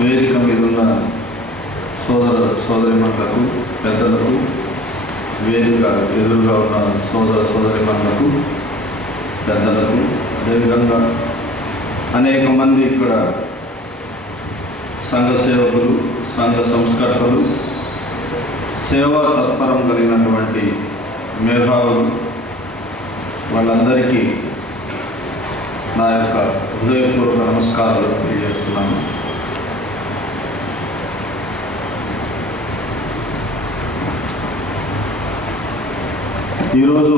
వేదిక మీద ఉన్న సోదర సోదరిమణులకు, పెద్దలకు, వేదిక ఎదురుగా ఉన్న సోదర సోదరిమణులకు, పెద్దలకు, అదేవిధంగా అనేక మంది ఇక్కడ సంఘ సేవకులు, సంఘ సంస్కర్తలు, సేవా తత్పరం కలిగినటువంటి మేధావులు, వాళ్ళందరికీ నా యొక్క హృదయపూర్వక నమస్కారాలు తెలియజేస్తున్నాను. ఈరోజు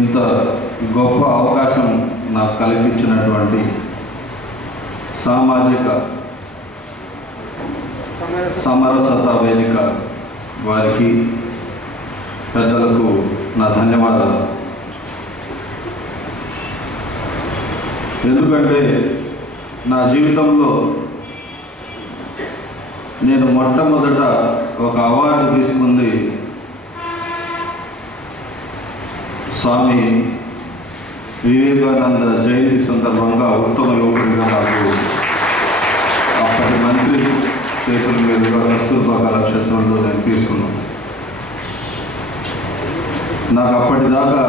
ఇంత గొప్ప అవకాశం నాకు కల్పించినటువంటి సామాజిక సమరసత వేదిక వారికి, పెద్దలకు నా ధన్యవాదాలు. ఎందుకంటే నా జీవితంలో నేను మొట్టమొదట ఒక అవార్డు తీసుకుంది స్వామి వివేకానంద జయంతి సందర్భంగా ఉత్తమ యువకుడిగా నాకు అప్పటి మంత్రి చేతుల మీదుగా కస్తూర్బా కళాక్షేత్రంలో నేను తీసుకున్నాను. నాకు అప్పటిదాకా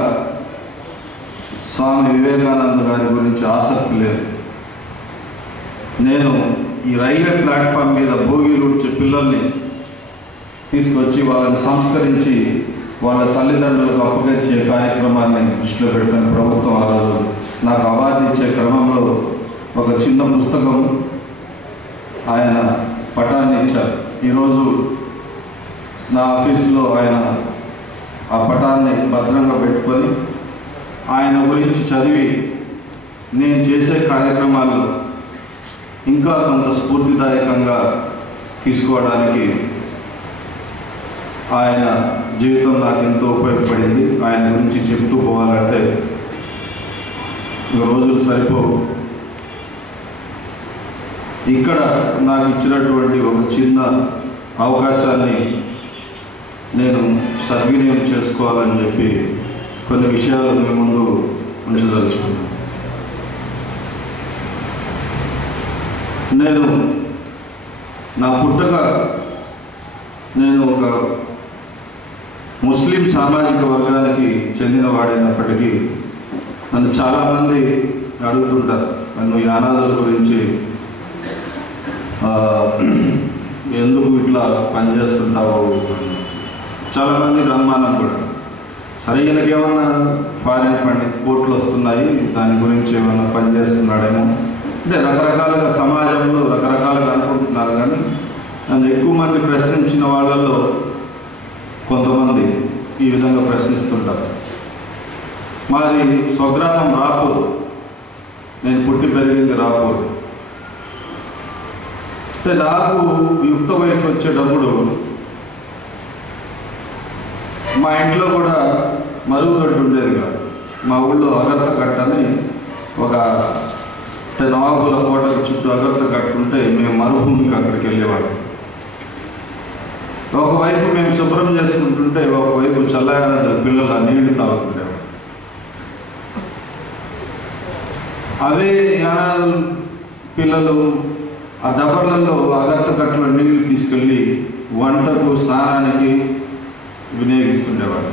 స్వామి వివేకానంద గారి గురించి ఆసక్తి లేదు. నేను ఈ రైల్వే ప్లాట్ఫామ్ మీద భోగిలు ఉడ్చే పిల్లల్ని తీసుకొచ్చి వాళ్ళని సంస్కరించి వాళ్ళ తల్లిదండ్రులకు అప్పగించే కార్యక్రమాన్ని దృష్టిలో పెట్టుకుని ప్రభుత్వం వాళ్ళు నాకు అవార్డు ఇచ్చే క్రమంలో ఒక చిన్న పుస్తకం ఆయన పటాన్ని ఇచ్చారు. ఈరోజు నా ఆఫీసులో ఆయన ఆ పటాన్ని భద్రంగా పెట్టుకొని ఆయన గురించి చదివి నేను చేసే కార్యక్రమాల్లో ఇంకా కొంత స్ఫూర్తిదాయకంగా తీసుకోవడానికి ఆయన జీవితం నాకు ఎంతో ఉపయోగపడింది. ఆయన గురించి చెప్తూ పోవాలంటే రోజులు సరిపోవు. ఇక్కడ నాకు ఇచ్చినటువంటి ఒక చిన్న అవకాశాన్ని నేను సద్వినియోగం చేసుకోవాలని చెప్పి కొన్ని విషయాలు మీ ముందు ఉంచదలుచుకున్నాను. నేను నా పుట్టక నేను ఒక ముస్లిం సామాజిక వర్గానికి చెందినవాడైనప్పటికీ నన్ను చాలామంది అడుగుతుంటారు, నన్ను ఈ అనాథల గురించి ఎందుకు ఇట్లా పనిచేస్తుంటావు. చాలామందికి అనుమానం కూడా, సరే ఈయనకేమన్నా ఫారిన్ ఫండ్ కోట్లు వస్తున్నాయి, దాని గురించి ఏమన్నా పనిచేస్తున్నాడేమో అంటే రకరకాలుగా సమాజంలో రకరకాలుగా అనుకుంటున్నారు. కానీ నన్ను ఎక్కువ మంది ప్రశ్నించిన వాళ్ళల్లో కొంతమంది ఈ విధంగా ప్రశ్నిస్తుంటారు. మాది స్వగ్రామం రాపూర్, నేను పుట్టి పెరిగింది రాపూర్. అంటే నాకు యుక్త వయసు వచ్చేటప్పుడు మా ఇంట్లో కూడా మరుగుదొడ్డి ఉండేది కాదు. మా ఊళ్ళో అగర్త కట్ట అని ఒక నవాబుల కోటకు చుట్టూ అగర్త కట్టుంటే మేము మరుభూమికి అక్కడికి వెళ్ళేవాళ్ళం. ఒకవైపు మేము శుభ్రం చేసుకుంటుంటే ఒకవైపు చల్లగా పిల్లలు నీళ్లు తాగుతుండేవాడు. అవే యానాదులు పిల్లలు ఆ డబర్లలో అగర్త కట్టలో నీళ్లు తీసుకెళ్ళి వంటకు, స్నానానికి వినియోగిస్తుండేవాడు.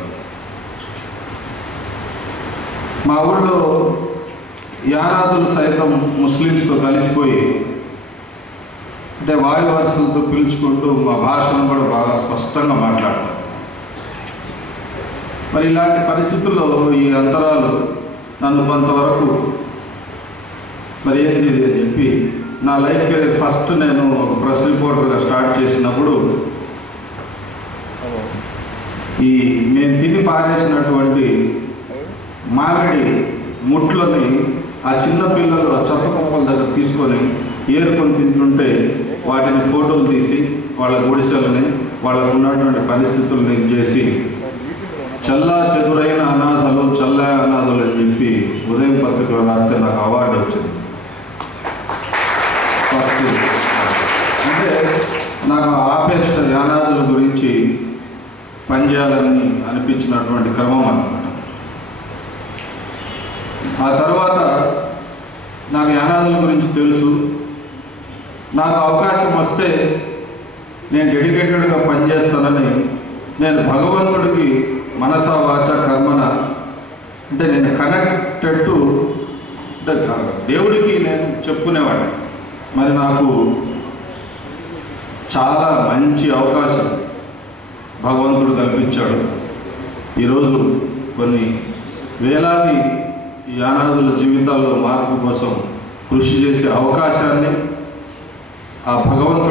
మా ఊళ్ళో యానాదులు సైతం ముస్లిమ్స్తో కలిసిపోయి అంటే వాయువాసులతో పిలుచుకుంటూ మా భాషను కూడా బాగా స్పష్టంగా మాట్లాడతారు. మరి ఇలాంటి పరిస్థితుల్లో ఈ అంతరాలు నన్ను కొంతవరకు మరి ఏంటి అని చెప్పి నా లైఫ్ కెరీర్ ఫస్ట్ నేను ఒక ప్రెస్ రిపోర్టర్గా స్టార్ట్ చేసినప్పుడు ఈ మేము తిని పారేసినటువంటి మామిడి ముట్లని ఆ చిన్న పిల్లలు ఆ చెత్త కుప్పల దగ్గర తీసుకొని ఏరుకొని తింటుంటే వాటిని ఫోటోలు తీసి వాళ్ళ గుడిసెలని వాళ్ళకు ఉన్నటువంటి పరిస్థితులను చేసి చల్లా చెదురైన అనాథలు, చల్లా అనాథలు అని చెప్పి ఉదయం పత్రికలో రాస్తే నాకు అవార్డు వచ్చింది. ఫస్ట్ అంటే నాకు ఆపేక్ష అనాథుల గురించి పనిచేయాలని అనిపించినటువంటి క్రమం అన్నమాట. ఆ తర్వాత నాకు అనాథుల గురించి తెలుసు. నాకు అవకాశం వస్తే నేను డెడికేటెడ్గా పనిచేస్తానని నేను భగవంతుడికి మనస వాచ కర్మన అంటే నేను కనెక్టెడ్ టు అంటే దేవుడికి నేను చెప్పుకునేవాడిని. మరి నాకు చాలా మంచి అవకాశం భగవంతుడు కల్పించాడు. ఈరోజు కొన్ని వేలాది యానాదుల జీవితాల్లో మార్పు కోసం కృషి చేసే అవకాశాన్ని ఆ భగవంతుడు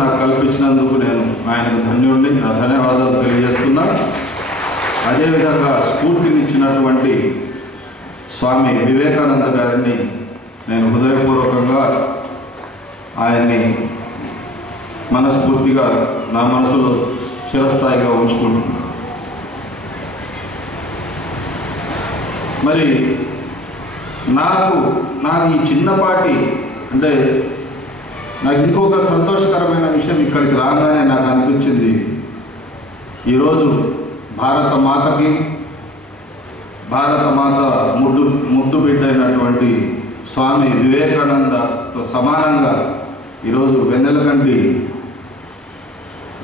నాకు కల్పించినందుకు నేను ఆయనకు ధన్యుడిని, నా ధన్యవాదాలు తెలియజేస్తున్నా. అదేవిధంగా స్ఫూర్తినిచ్చినటువంటి స్వామి వివేకానంద గారిని నేను హృదయపూర్వకంగా ఆయన్ని మనస్ఫూర్తిగా నా మనసులో చిరస్థాయిగా ఉంచుకుంటున్నాను. మరి నాకు ఈ చిన్నపాటి అంటే నాకు ఇంకొక సంతోషకరమైన విషయం ఇక్కడికి రాగానే నాకు అనిపించింది. ఈరోజు భారత మాత ముద్దు బిడ్డ అయినటువంటి స్వామి వివేకానందతో సమానంగా ఈరోజు వెన్నెలకంటి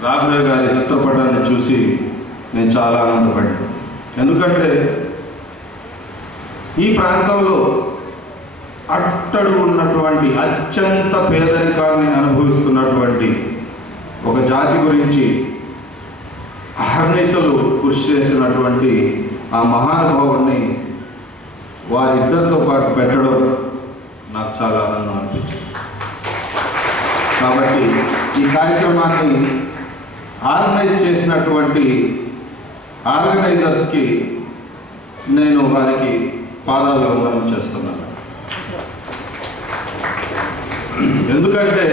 రాఘవయ్య గారి చిత్రపటాన్ని చూసి నేను చాలా ఆనందపడ్డాను. ఎందుకంటే ఈ ప్రాంతంలో అట్టడుగు ఉన్నటువంటి అత్యంత పేదరికాన్ని అనుభవిస్తున్నటువంటి ఒక జాతి గురించి అహర్నిశలు కృషి చేసినటువంటి ఆ మహానుభావుని వారిద్దరితో పాటు పెట్టడం నాకు చాలా ఆనందం అనిపించింది. కాబట్టి ఈ కార్యక్రమాన్ని ఆర్గనైజ్ చేసినటువంటి ఆర్గనైజర్స్కి నేను వారికి పాదాలు వందనం చేస్తున్నాను. ఎందుకంటే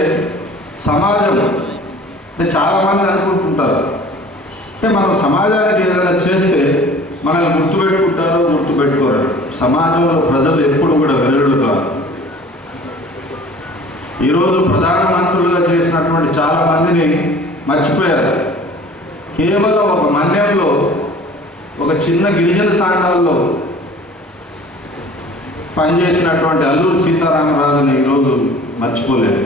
సమాజం అంటే చాలామంది అనుకుంటుంటారు అంటే మనం సమాజానికి ఏదైనా చేస్తే మనల్ని గుర్తుపెట్టుకోరు. సమాజంలో ప్రజలు ఎప్పుడు కూడా వెలుగులు కాదు. ఈరోజు ప్రధానమంత్రులుగా చేసినటువంటి చాలామందిని మర్చిపోయారు. కేవలం ఒక మన్యంలో ఒక చిన్న గిరిజన తాండాల్లో పనిచేసినటువంటి అల్లూరి సీతారామరాజుని ఈరోజు మర్చిపోలేదు.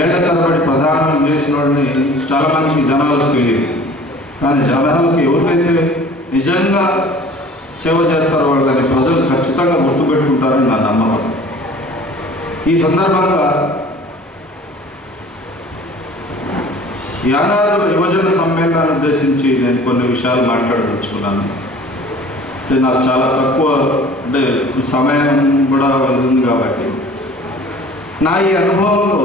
ఏళ్ల తరబడి ప్రధానం చేసిన వాడిని చాలామందికి జనాలకు తెలియదు. కానీ జనాలకి ఎవరికైతే నిజంగా సేవ చేస్తారో వాళ్ళని ప్రజలు ఖచ్చితంగా గుర్తుపెట్టుకుంటారని నా నమ్మకం. ఈ సందర్భంగా యానాదుల యువజన సమ్మేళనాన్ని ఉద్దేశించి నేను కొన్ని విషయాలు మాట్లాడదలుచుకున్నాను. అంటే నాకు చాలా తక్కువ అంటే సమయం కూడా ఉంది కాబట్టి నా ఈ అనుభవంలో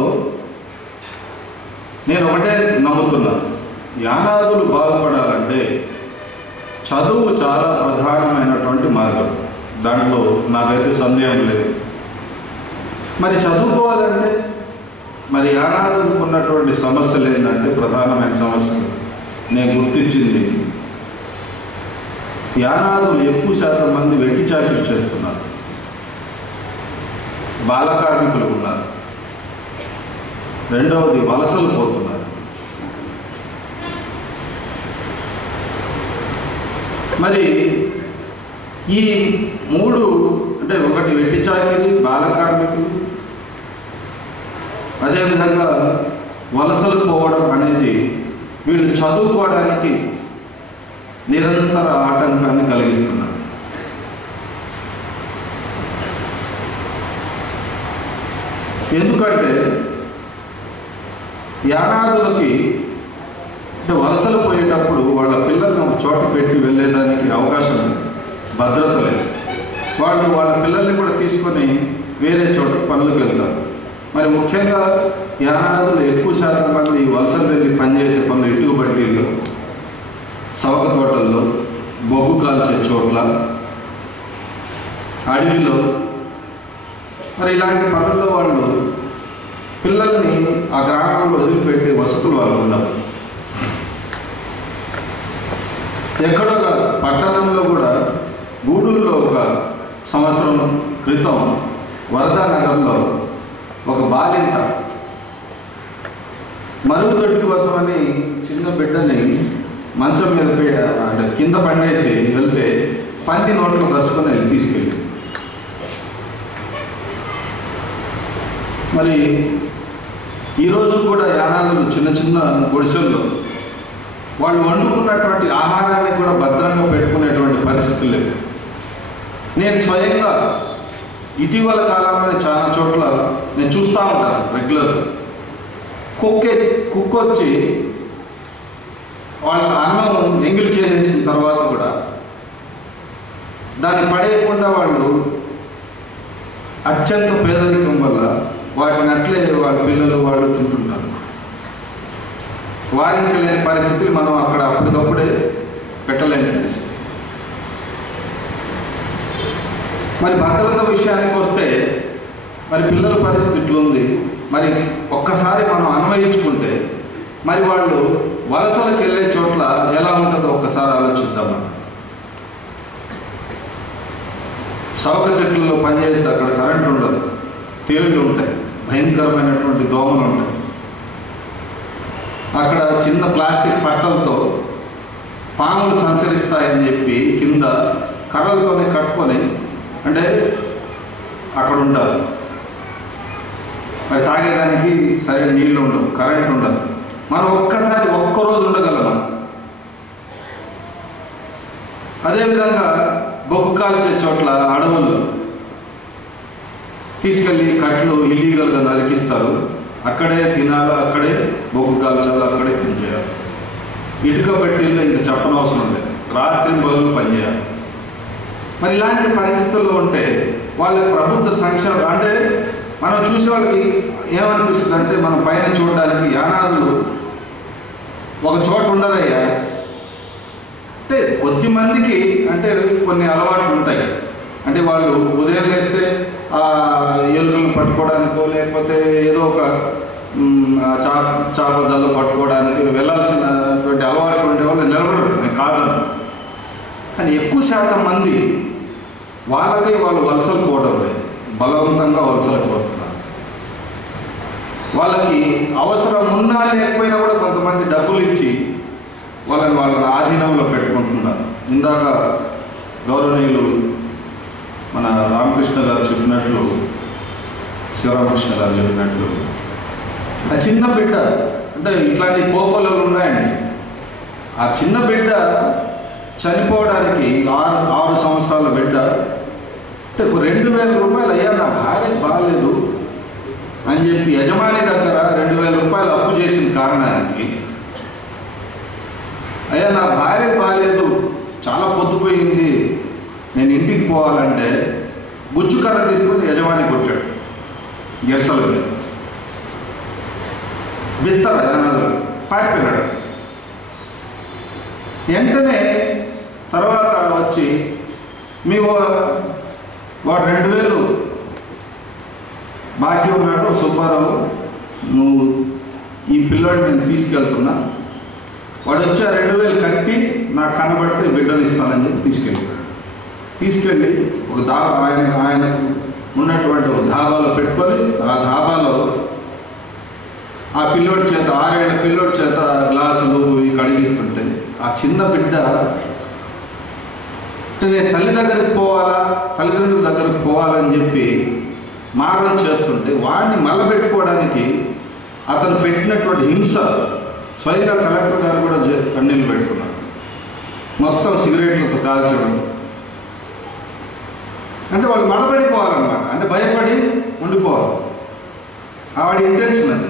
నేను ఒకటే నమ్ముతున్నాను. యానాదులు బాగుపడాలంటే చదువు చాలా ప్రధానమైనటువంటి మార్గం. దాంట్లో నాకైతే సందేహం లేదు. మరి చదువుకోవాలంటే మరి యానాదులకు ఉన్నటువంటి సమస్యలు ఏంటంటే ప్రధానమైన సమస్యలు నేను గుర్తించింది. యానాదులు ఎక్కువ శాతం మంది వెట్టి చాకరీ చేస్తున్నారు. బాల కార్మికులు ఉన్నారు. రెండవది వలసలు పోతున్నారు. మరి ఈ మూడు అంటే ఒకటి వెట్టి చాకరీ, బాల కార్మికులు, అదేవిధంగా వలసలు పోవడం అనేది వీళ్ళు చదువుకోవడానికి నిరంతర ఆటంకాన్ని కలిగిస్తున్నారు. ఎందుకంటే యానాదులకి అంటే వలసలు పోయేటప్పుడు వాళ్ళ పిల్లల్ని ఒక చోట పెట్టి వెళ్ళేదానికి అవకాశం లేదు, భద్రత లేదు. వాళ్ళు వాళ్ళ పిల్లల్ని కూడా తీసుకొని వేరే చోట పనులకు వెళ్తారు. మరి ముఖ్యంగా యానాదులు ఎక్కువ శాతం మంది వలసలు వెళ్ళి పనిచేసే పనులు ఇటుక బట్టీలు, సవక తోటల్లో, బొగ్గు కాల్చే చోట్ల, అడవిలో మరి ఇలాంటి పనుల్లో వాళ్ళు పిల్లల్ని ఆ గ్రామంలో వదిలిపెట్టే వసతులు వాళ్ళు ఉండవు. ఎక్కడో కాదు, పట్టణంలో కూడా గూడూరులో ఒక సంవత్సరం క్రితం వరదానగర్లో ఒక బాలింత మరుగుదొడ్డి కోసమని చిన్న బిడ్డని మంచం మీద అంటే కింద పండేసి వెళ్తే పంది నోట్లో కలుసుకొని వెళ్ళి తీసుకెళ్ళి మరి ఈరోజు కూడా యానాదులు చిన్న చిన్న గుడిసెల్లో వాళ్ళు వండుకున్నటువంటి ఆహారాన్ని కూడా భద్రంగా పెట్టుకునేటువంటి పరిస్థితులు లేవు. నేను స్వయంగా ఇటీవల కాలంలో చాలా చోట్ల నేను చూస్తూ ఉంటాను రెగ్యులర్. కుక్ వచ్చి వాళ్ళ అన్నం ఎంగిలి చేసేసిన తర్వాత కూడా దాన్ని పడేయకుండా వాళ్ళు అత్యంత పేదరికం వల్ల వాటిని అట్లే వాళ్ళ పిల్లలు వాళ్ళు తింటుంటారు. వారించలేని పరిస్థితి మనం అక్కడ అప్పటికప్పుడే పెట్టలేని పరిస్థితి. మరి భద్రత విషయానికి వస్తే మరి పిల్లల పరిస్థితి ఇట్లుంది. మరి ఒక్కసారి మనం అన్వయించుకుంటే మరి వాళ్ళు వలసలకు వెళ్ళే చోట్ల ఎలా ఉంటుందో ఒక్కసారి ఆలోచిద్దామని. సౌక చెట్లలో పనిచేస్తే అక్కడ కరెంట్ ఉండదు, తేళ్లు ఉంటాయి, భయంకరమైనటువంటి దోమలు ఉంటాయి. అక్కడ చిన్న ప్లాస్టిక్ పట్టలతో పాములు సంచరిస్తాయని చెప్పి కింద కర్రలతోనే కట్టుకొని అంటే అక్కడ ఉంటారు. మరి తాగేదానికి సరైన నీళ్ళు ఉండవు, కరెంట్ ఉండదు. మనం ఒక్కసారి ఒక్కరోజు ఉండగలమా? అదేవిధంగా బొగ్గు కాల్చే చోట్ల అడవుల్లో తీసుకెళ్ళి కట్లు ఇల్లీగల్గా నరికిస్తారు. అక్కడే తినాలి, అక్కడే బొగ్గు కాల్చాలి, అక్కడే తినేయాలి. ఇటుక పెట్టిల్లో ఇంకా చెప్పనవసరం లేదు, రాత్రి పగలు పనిచేయాలి. మరి ఇలాంటి పరిస్థితుల్లో ఉంటే వాళ్ళ ప్రభుత్వ సంక్షేమం అంటే మనం చూసే వాళ్ళకి ఏమనిపిస్తుంది అంటే మనం పైన చూడడానికి యానాదులు ఒక చోట ఉండరయ్యా. అంటే కొద్ది మందికి అంటే కొన్ని అలవాట్లు ఉంటాయి. అంటే వాళ్ళు ఉదయం లేస్తే ఎలుకలను పట్టుకోవడానికో లేకపోతే ఏదో ఒక చాపదల్లో పట్టుకోవడానికి వెళ్ళాల్సినటువంటి అలవాట్లు ఉండే వాళ్ళు నిలబడరు, నేను కాదను. కానీ ఎక్కువ శాతం మంది వాళ్ళకి వాళ్ళు వలసలు పోవడం లేదు, బలవంతంగా వలసలకు పోతున్నారు. వాళ్ళకి అవసరం ఉన్నా లేకపోయినా కూడా కొంతమంది డబ్బులు ఇచ్చి వాళ్ళని ఆధీనంలో పెట్టుకుంటున్నారు. ఇందాక గౌరవనీయులు మన రామకృష్ణ గారు చెప్పినట్లు, శివరామకృష్ణ గారు చెప్పినట్లు ఆ చిన్న బిడ్డ అంటే ఇట్లాంటి కోపలు ఉన్నాయండి. ఆ చిన్న బిడ్డ చనిపోవడానికి 6 సంవత్సరాల బిడ్డ అంటే 2000 రూపాయలు అయ్యా నా భార్యకు బాగాలేదు అని చెప్పి యజమాని దగ్గర 2000 రూపాయలు అప్పు చేసిన కారణానికి, అయ్యా నా భార్యకు బాగాలేదు, చాలా పొద్దుపోయింది, నేను ఇంటికి పోవాలంటే గుజ్జుకర్ర తీసుకొని యజమాని కొట్టాడు గెరసలు బిత్తర పారిపోయాడు. వెంటనే తర్వాత వచ్చి వాడు 2000 బాకీ ఉన్నాడు, సుబ్బారావు నువ్వు ఈ పిల్లోడిని నేను తీసుకెళ్తున్నా, వాడు వచ్చి 2000 కట్టి నాకు కనబడితే బిడ్డలు ఇస్తానని చెప్పి తీసుకెళ్ళి ఒక ఆయనకు ఉన్నటువంటి ఒక ధాబాలో పెట్టుకొని ఆ ధాబాలో ఆ పిల్లోడి చేత 6 ఏళ్ల పిల్లోడి చేత గ్లాసులు కడిగిస్తుంటే ఆ చిన్న బిడ్డ నేను తల్లిదండ్రుల దగ్గరికి పోవాలని చెప్పి మారం చేస్తుంటే వాడిని మలబెట్టుకోవడానికి అతను పెట్టినటువంటి హింస స్వయంగా కలెక్టర్ గారు కూడా కన్నీళ్ళు పెట్టుకున్నారు. మొత్తం సిగరెట్లతో కాల్చడం అంటే వాళ్ళు మలబడిపోవాలన్నమాట, అంటే భయపడి ఉండిపోవాలి. వాడి ఇంటెన్షన్ అది.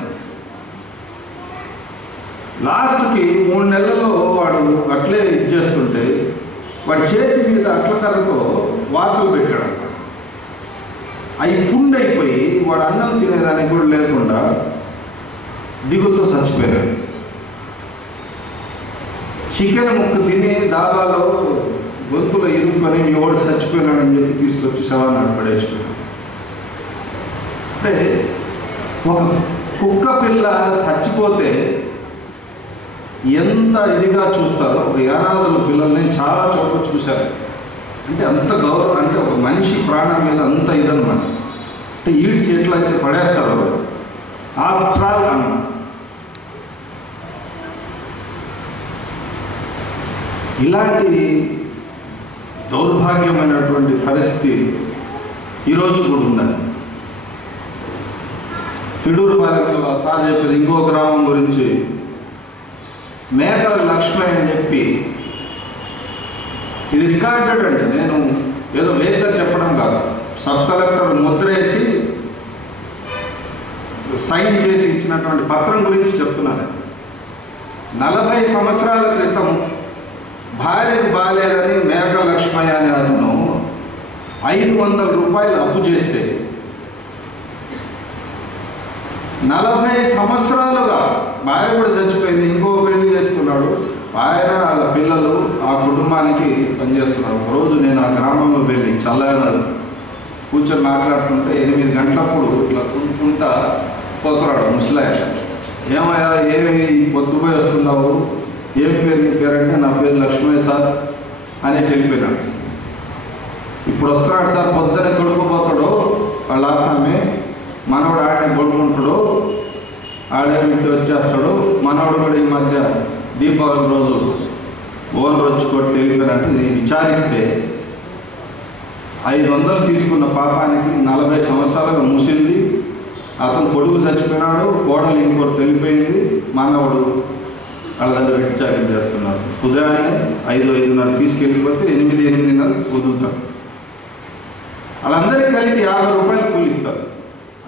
లాస్ట్కి 3 నెలల్లో వాడు అట్లే చేస్తుంటే వాడి చేతి మీద అట్ల కర్రతో వార్తలు పెట్టాడు అన్నమాట. అవి పుండైపోయి వాడు అన్నం తినేదానికి కూడా లేకుండా దిగులతో చచ్చిపోయాడు. చికెన్ ముక్క తిని దాబాలో గొంతులో ఇరుక్కొని ఎవడు చచ్చిపోయినాడని చెప్పి తీసుకొచ్చి శవాన్ని పడేసుకున్నాడు. అంటే ఒక కుక్క పిల్ల చచ్చిపోతే ఎంత ఇదిగా చూస్తారో ఒక యానాదుల పిల్లల్ని చాలా చోట్ల చూశారు. అంటే అంత గౌరవం, అంటే ఒక మనిషి ప్రాణం మీద అంత ఇదన్నమాట. అంటే ఈడ్చి ఎట్లయితే పడేస్తారో ఆఫ్టర్ ఆల్ అన్నమాట. ఇలాంటి దౌర్భాగ్యమైనటువంటి పరిస్థితి ఈరోజు కూడా ఉందండి. పిడూరు పాలెంలో సార్ చెప్పేది ఇంకో గ్రామం గురించి మేకల లక్ష్మి అని చెప్పి, ఇది రికార్డెడ్ అండి, నేను ఏదో లేట్గా చెప్పడం కాదు, సబ్ కలెక్టర్ ముద్రేసి సైన్ చేసి ఇచ్చినటువంటి పత్రం గురించి చెప్తున్నాను. 40 సంవత్సరాల క్రితం భార్యకు బాలేదని మేకల లక్ష్మయ్య అనే అతను 500 రూపాయలు అప్పు చేస్తే 40 సంవత్సరాలుగా భార్య కూడా చచ్చిపోయింది, ఇంకో పెళ్లి చేసుకున్నాడు, ఆయన వాళ్ళ పిల్లలు ఆ కుటుంబానికి పనిచేస్తున్నారు. ఒకరోజు నేను ఆ గ్రామంలో వెళ్ళి చల్లగా కూర్చొని మాట్లాడుతుంటే 8 గంటలప్పుడు ఇట్లా కుంటుకుంటా పోతున్నాడు ముసలాయన. ఏమయ్యా ఏమి పొద్దుపోయి వస్తున్నావు, ఏం పేరు నీ పేరంటే నా పేరు లక్ష్మయ్య సార్ అనేసి వెళ్ళిపోయినాడు. ఇప్పుడు వస్తున్నాడు సార్, పొద్దునే తొడుకుపోతాడు వాళ్ళ ఆసామి, మనవాడు ఆడని కొడుకుంటాడు, ఆడేమిటి వచ్చేస్తాడు, మనవాడు కూడా ఈ మధ్య దీపావళి రోజు ఓనర్ వచ్చి కొట్టి వెళ్ళిపోయినట్టు విచారిస్తే 500 తీసుకున్న పాపానికి 40 సంవత్సరాలుగా ముసింది, అతను కొడుకు చచ్చిపోయినాడు, కోడలు ఇంకోటి వెళ్ళిపోయింది, మనవాడు వాళ్ళ దగ్గర విచారణ చేస్తున్నారు. ఉదయాన్నే 5-5:30 తీసుకెళ్ళిపోతే 8-8:30 వదులుతారు. వాళ్ళందరికీ కలిపి 50 రూపాయలు కూలిస్తారు.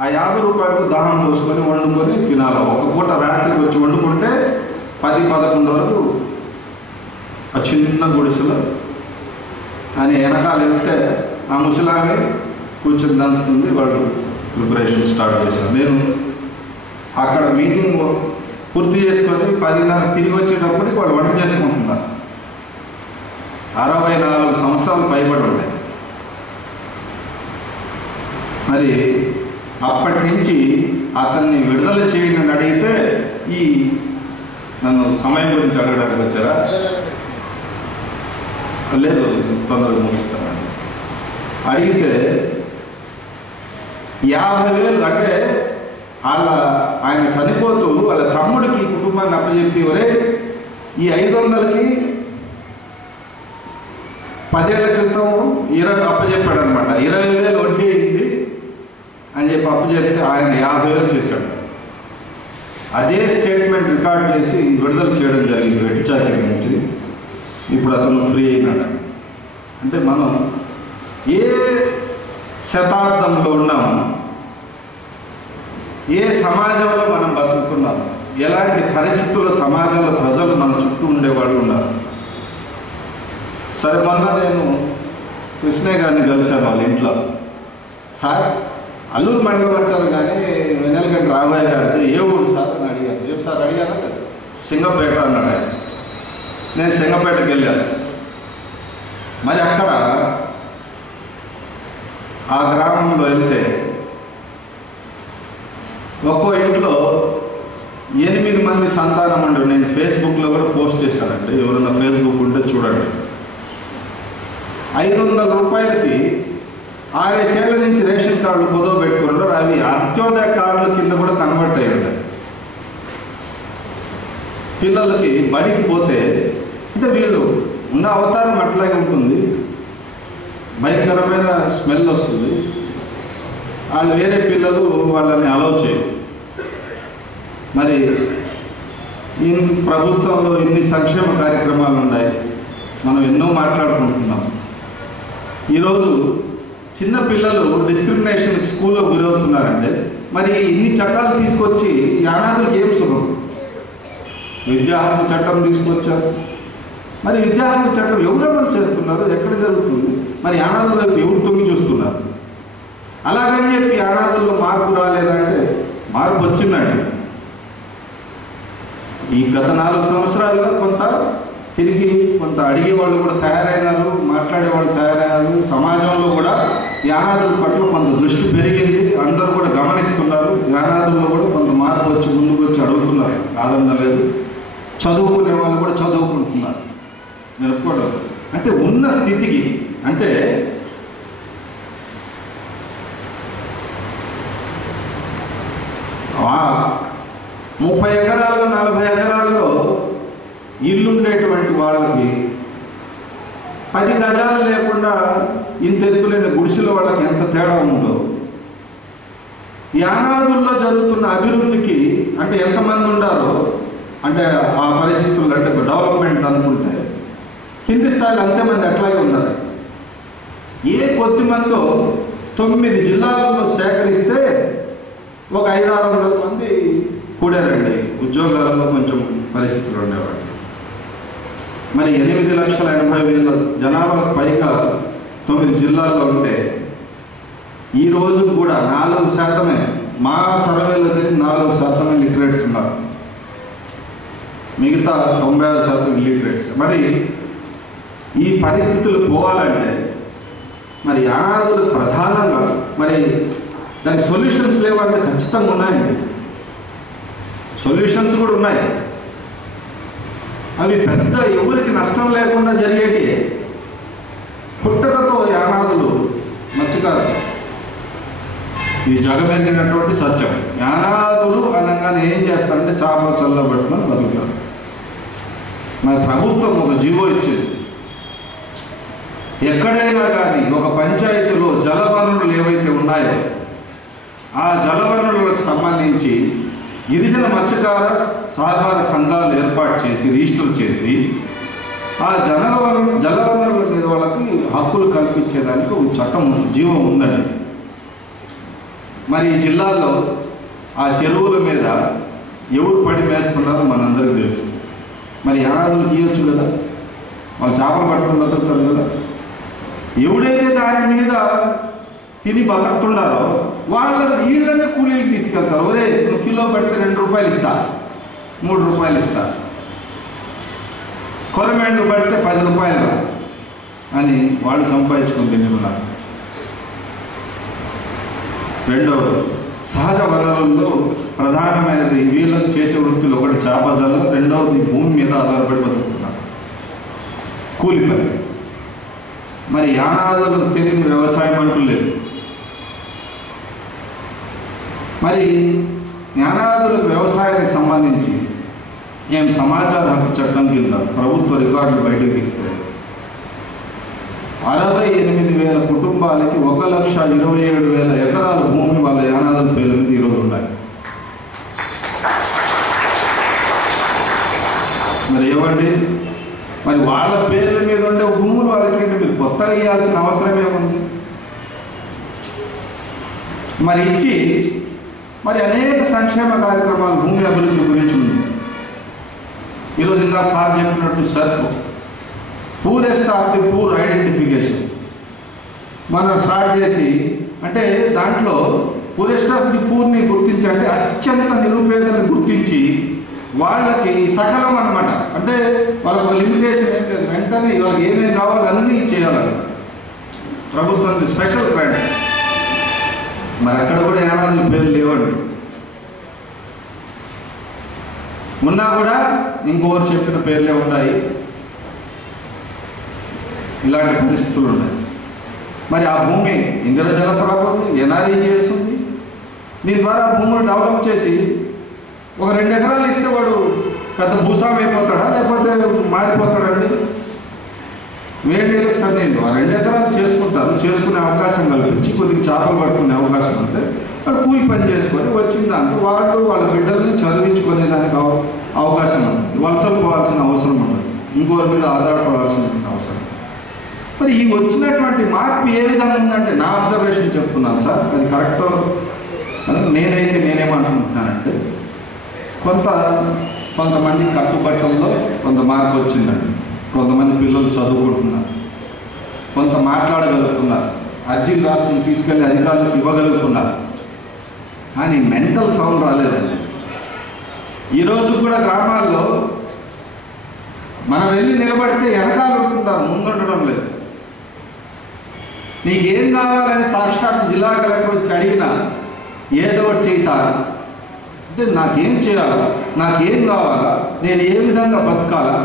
ఆ 50 రూపాయలతో దాహం పోసుకొని వండుకొని తినాలి. ఒక పూట రాత్రికి వచ్చి వండుకుంటే 10-11 వరకు ఆ చిన్న గుడిసెలో అని వెనకాల వెళ్తే ఆ ముసలాన్ని కూర్చొని దంచుతుంది. వాళ్ళు ప్రిపరేషన్ స్టార్ట్ చేశారు. నేను అక్కడ మీటింగ్ పూర్తి చేసుకొని 10:30 తిరిగి వచ్చేటప్పటికి వాళ్ళు వంట చేసుకుంటున్నారు. 64 సంవత్సరాలు పైబడి ఉన్నాయి. మరి అప్పటి నుంచి అతన్ని విడుదల చేయండి అడిగితే, ఈ నన్ను సమయం గురించి అడగడానికి వచ్చారా? లేదు, తొందరగా ముగిస్తానండి. అడిగితే 50,000 అంటే ఆయన చనిపోతూ వాళ్ళ తమ్ముడికి కుటుంబాన్ని అప్పచెప్పి, ఒరే ఈ 500కి 10 ఏళ్ల క్రితం 20 అప్పచెప్పాడు అనమాట, 20,000 వడ్డీ అయింది అని చెప్పి అప్పచెప్తే ఆయన 50,000 చేశాడు. అదే స్టేట్మెంట్ రికార్డ్ చేసి విడుదల చేయడం జరిగింది వెట్టిచాకిరి నుంచి. ఇప్పుడు అతను ఫ్రీ అయినాడు. అంటే మనం ఏ శతాబ్దంలో ఉన్నాము, ఏ సమాజంలో మనం బతుకుతున్నాము, ఎలాంటి పరిస్థితుల్లో సమాజంలో ప్రజలు మన చుట్టూ ఉండేవాళ్ళు ఉన్నారు. సరే, మొన్న నేను కృష్ణయ్య గారిని కలిశాను వాళ్ళ ఇంట్లో. సార్ అల్లూరు మండలం అంటారు కానీ వెన్నెలగంట రాఘవయ్య గారితో ఏ ఊరు సార్ అని అడిగాను. ఏం సార్ అడిగాను? సింగపేట అన్నాడు ఆయన. నేను సింగపేటకి వెళ్ళాను. మరి అక్కడ ఆ గ్రామంలో వెళ్తే ఒక్కో ఇంట్లో 8 మంది సంతానం అండి. నేను ఫేస్బుక్లో కూడా పోస్ట్ చేశానండి, ఎవరన్నా ఫేస్బుక్ ఉంటే చూడండి. 500 రూపాయలకి 6 ఏళ్ల నుంచి రేషన్ కార్డులు పొదవ పెట్టుకున్నారు. అవి అంత్యోదయ కార్డుల కింద కూడా కన్వర్ట్ అయ్యి ఉంటాయి. పిల్లలకి బడికి పోతే అంటే వీళ్ళు ఉన్న అవతారం అట్లాగే ఉంటుంది, భయంకరమైన స్మెల్ వస్తుంది. వాళ్ళు వేరే పిల్లలు వాళ్ళని అలౌ చేయరు. మరి ఈ ప్రభుత్వంలో ఇన్ని సంక్షేమ కార్యక్రమాలు ఉన్నాయి, మనం ఎన్నో మాట్లాడుకుంటున్నాం. ఈరోజు చిన్న పిల్లలు డిస్క్రిమినేషన్ స్కూల్లో గురవుతున్నారంటే మరి ఇన్ని చట్టాలు తీసుకొచ్చి ఈ అనాథులకు ఏం సుఖం? విద్యా హక్కు చట్టం తీసుకొచ్చారు. మరి విద్యా హక్కు చట్టం ఎవరు అమలు చేస్తున్నారు? ఎక్కడ జరుగుతుంది? మరి అనాథులకు ఎవరు తొంగి చూస్తున్నారు? అలాగని చెప్పి అనాథుల్లో మార్పు రాలేదంటే మార్పు వచ్చిందండి. ఈ గత 4 సంవత్సరాలుగా కొంత తిరిగి కొంత అడిగేవాళ్ళు కూడా తయారైనారు, మాట్లాడేవాళ్ళు తయారైనారు. సమాజంలో కూడా ఈ అనాథుల పట్ల కొంత దృష్టి పెరిగింది, అందరూ కూడా గమనిస్తున్నారు. ఈ అనాథుల్లో కూడా కొంత మార్పు వచ్చి ముందుకు వచ్చి అడుగుతున్నారు, కాదనలేదు. చదువుకునే వాళ్ళు కూడా చదువుకుంటున్నారు. నేర్పుకోవడం అంటే ఉన్న స్థితికి, అంటే ఆ 30 ఎకరాలు 40 ఎకరాల్లో ఇల్లుండేటువంటి వాళ్ళకి 10 గజాలు లేకుండా ఇంత ఎత్తులైన గుడిసెల వాళ్ళకి ఎంత తేడా ఉందో యానాదుల్లో జరుగుతున్న అభివృద్ధికి అంటే ఎంతమంది ఉండారో అంటే ఆ పరిస్థితులు అంటే డెవలప్మెంట్ అనుకుంటే కింది స్థాయిలో అంతేమంది అట్లాగే ఉన్నారు. ఏ కొద్ది మందో 9 జిల్లాలలో సేకరిస్తే ఒక 500-600 మంది కూడారండి. ఉద్యోగాలలో కొంచెం పరిస్థితులు ఉండేవాడు. మరి 8,80,000 జనాభాకు పైగా 9 జిల్లాల్లో ఉంటే ఈరోజు కూడా 4% మా సర్వేలో 4% లిటరేట్స్ ఉన్నారు, మిగతా 96% ఇల్లిటరేట్స్. మరి ఈ పరిస్థితులు పోవాలంటే మరి యానాదులు ప్రధానంగా మరి దానికి సొల్యూషన్స్ లేవంటే ఖచ్చితంగా ఉన్నాయండి. సొల్యూషన్స్ కూడా ఉన్నాయి. అవి పెద్ద ఎవరికి నష్టం లేకుండా జరిగేటి. పుట్టకతో యానాదులు మత్స్యకారు ఇది జగమెరిగినటువంటి సత్యం. యానాదులు అనగానే ఏం చేస్తారంటే చేపలు చల్లబట్టుకొని బతుకుతారు. మరి ప్రభుత్వం ఒక జీవో ఇచ్చింది, ఎక్కడైనా కానీ ఒక పంచాయతీలో జలవనరులు ఏవైతే ఉన్నాయో ఆ జలవనరులకు సంబంధించి గిరిజన మత్స్యకార సహకార సంఘాలు ఏర్పాటు చేసి రిజిస్టర్ చేసి ఆ జలవనరుల మీద వాళ్ళకి హక్కులు కల్పించేదానికి ఒక చట్టం జీవం ఉందండి. మరి ఈ జిల్లాలో ఆ చెరువుల మీద ఎవరు పడి మేస్తున్నారో మనందరికీ తెలుసు. మరి యానాదులు తీయొచ్చు కదా, వాళ్ళు చేపలు పట్టుకుని బతుకుతారు కదా. ఎవడైతే దాని మీద తిని బతుకుతున్నారో వీళ్ళనే కూలీలు తీసుకెళ్తారు. ఒరే నువ్వు కిలో పడితే 2 రూపాయలు ఇస్తా, 3 రూపాయలు ఇస్తా, కొరమెండు పడితే 10 రూపాయలు అని వాళ్ళు సంపాదించుకుని తింటున్నారు. రెండవది సహజ వనరుల్లో ప్రధానమైనది వీళ్ళకి చేసే వృత్తులు ఒకటి చేపజాలం, రెండవది భూమి మీద ఆధారపడి బతుకుతున్నారు, కూలి పని. మరి యానాదులకు తెలియని వ్యవసాయం అంటూ లేదు. మరి యానాదులకు వ్యవసాయానికి సంబంధించి మేము సమాచార హక్కు చట్టం కింద ప్రభుత్వ రికార్డులు బయటకు తీస్తే 68,000 కుటుంబాలకి 1,27,000 ఎకరాల భూమి వాళ్ళ యానాదుల పేర్ల మీద ఈరోజు ఉన్నాయి. మరి ఏమండి, మరి వాళ్ళ పేర్ల మీద ఉండే భూములు వాళ్ళకి మీరు కొత్తగా ఇవ్వాల్సిన అవసరం ఏముంది? మరి ఇచ్చి మరి అనేక సంక్షేమ కార్యక్రమాలు భూమి అభివృద్ధి గురించి ఉంది. ఈరోజు ఇందాక సార్ చెప్పినట్టు సర్పు poorest of the poor identification మనం స్టార్ట్ చేసి అంటే దాంట్లో పూరెస్ట్ ఆఫ్ ది పూర్ని గుర్తించంటే అత్యంత నిరుపేదలను గుర్తించి వాళ్ళకి సకలం అనమాట. అంటే వాళ్ళకి ఒక లిమిటేషన్ ఏం లేదు, వెంటనే వాళ్ళకి ఏమేమి కావాలో అన్నీ చేయాలి. ప్రభుత్వం స్పెషల్ గ్రాంట్. మరి అక్కడ కూడా యానాదుల పేర్లు లేవండి. ఉన్నా కూడా ఇంకోరు చెప్పిన పేర్లే ఉన్నాయి. ఇలాంటి పరిస్థితులు ఉన్నాయి. మరి ఆ భూమి ఇంద్రజల ప్రాపర్టీ ఎన్ఆర్ఈ చేస్తుంది. దీని ద్వారా భూములు డెవలప్ చేసి ఒక 2 ఎకరాలు ఇస్తే వాడు పెద్ద భూస్వామి అయిపోతాడా లేకపోతే మారిపోతాడండి? వేడికి సరైనది ఆ 2 ఎకరాలు చేసుకుంటారు. చేసుకునే అవకాశం కల్పించి కొద్దిగా చేపలు పట్టుకునే అవకాశం ఉంటే వాడు కూలి పని చేసుకొని వచ్చిన దాంట్లో వాళ్ళు వాళ్ళ బిడ్డల్ని చదివించుకునే దానికి అవకాశం ఉంటుంది. వలసలు పోవాల్సిన అవసరం ఉండదు, ఇంకోరి మీద ఆధారపడాల్సిన అవసరం. మరి ఈ వచ్చినటువంటి మార్పు ఏ విధంగా ఉందంటే నా అబ్జర్వేషన్ చెప్తున్నాను సార్, అది కరెక్టో నేనేమనుకుంటున్నానంటే కొంతమంది కట్టుబట్టల్లో కొంత మార్పు వచ్చిందండి. కొంతమంది పిల్లలు చదువుకుంటున్నారు, కొంత మాట్లాడగలుగుతున్నారు, అర్జీలు రాసుకుని తీసుకెళ్ళి అధికారులకు ఇవ్వగలుగుతున్నారు. కానీ మెంటల్ సౌండ్ రాలేదండి. ఈరోజు కూడా గ్రామాల్లో మనం వెళ్ళి నిలబడితే వెనకాల ఉంటున్నారు, ముందుండడం లేదు. నీకేం కావాలని సాక్షాత్ జిల్లా కలెక్టర్ వచ్చి అడిగినా ఏదో ఒకటి చేశారు అంటే నాకేం చేయాలా, నాకేం కావాలా, నేను ఏ విధంగా బతకాలా,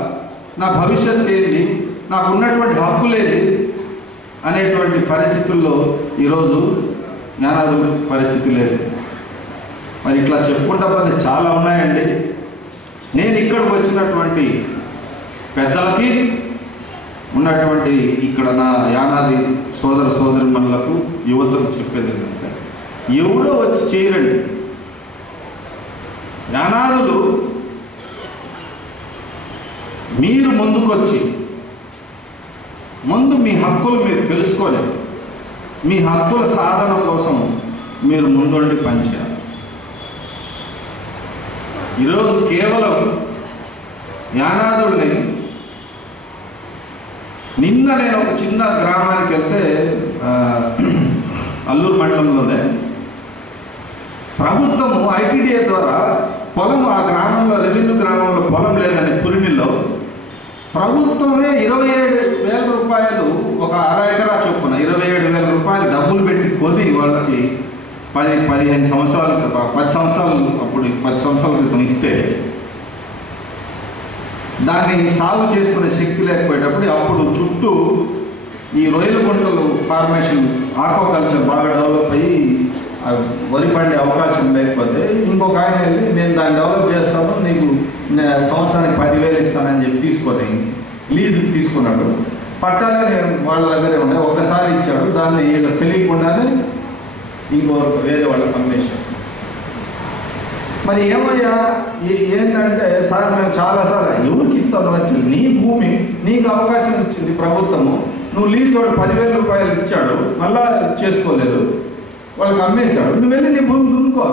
నా భవిష్యత్తు ఏంటి, నాకు ఉన్నటువంటి హక్కులేది అనేటువంటి పరిస్థితుల్లో ఈరోజు యానాదుల పరిస్థితి లేదు. మరి ఇట్లా చెప్పుకుంటా పోతే చాలా ఉన్నాయండి. నేను ఇక్కడికి వచ్చినటువంటి పెద్దలకి ఉన్నటువంటి ఇక్కడ నా యానాది సోదరులకు యువతకు చెప్పేది ఏంటంటే ఎవడో వచ్చి చేయరండి. యానాదులు మీరు ముందుకొచ్చి ముందు మీ హక్కులు మీరు తెలుసుకొని మీ హక్కుల సాధన కోసం మీరు ముందుండి పనిచేయాలి. ఈరోజు కేవలం యానాదుల్ని నిన్న నేను ఒక చిన్న గ్రామానికి వెళ్తే అల్లూరు మండలంలోనే ప్రభుత్వము ఐటీడీఏ ద్వారా పొలం ఆ గ్రామంలో రెవెన్యూ గ్రామంలో పొలం లేదని పురినిలో ప్రభుత్వమే 27,000 రూపాయలు ఒక అర ఎకరా చొప్పున 27,000 రూపాయలు డబ్బులు పెట్టి కొని వాళ్ళకి 10-15 సంవత్సరాలు 10 సంవత్సరాలు అప్పుడు 10 సంవత్సరాల క్రితం ఇస్తే దాన్ని సాగు చేసుకునే శక్తి లేకపోయేటప్పుడు అప్పుడు చుట్టూ ఈ రొయ్యల గుంటలు ఫార్మేషన్ ఆక్వాకల్చర్ బాగా డెవలప్ అయ్యి వరి పండే అవకాశం లేకపోతే ఇంకొక ఆయన వెళ్ళి నేను దాన్ని డెవలప్ చేస్తాను, నీకు సంవత్సరానికి 10,000 ఇస్తానని చెప్పి తీసుకొని లీజుకి తీసుకున్నాడు. పట్టాలే నేను వాళ్ళ దగ్గరే ఉండే ఒక్కసారి ఇచ్చాడు, దాన్ని వీళ్ళకి తెలియకుండానే ఇంకో వేరే వాళ్ళకి అమ్మేశాడు. మరి ఏమయ్యా ఏంటంటే సార్ మేము చాలాసార్లు ఎవరికి ఇస్తాను వచ్చి నీ భూమి నీకు అవకాశం ఇచ్చింది ప్రభుత్వము, నువ్వు లీజు వాడు 10,000 రూపాయలు ఇచ్చాడు, మళ్ళా చేసుకోలేదు, వాళ్ళకి అమ్మేశాడు, నువ్వు వెళ్ళి నీ భూమి దున్నుకో.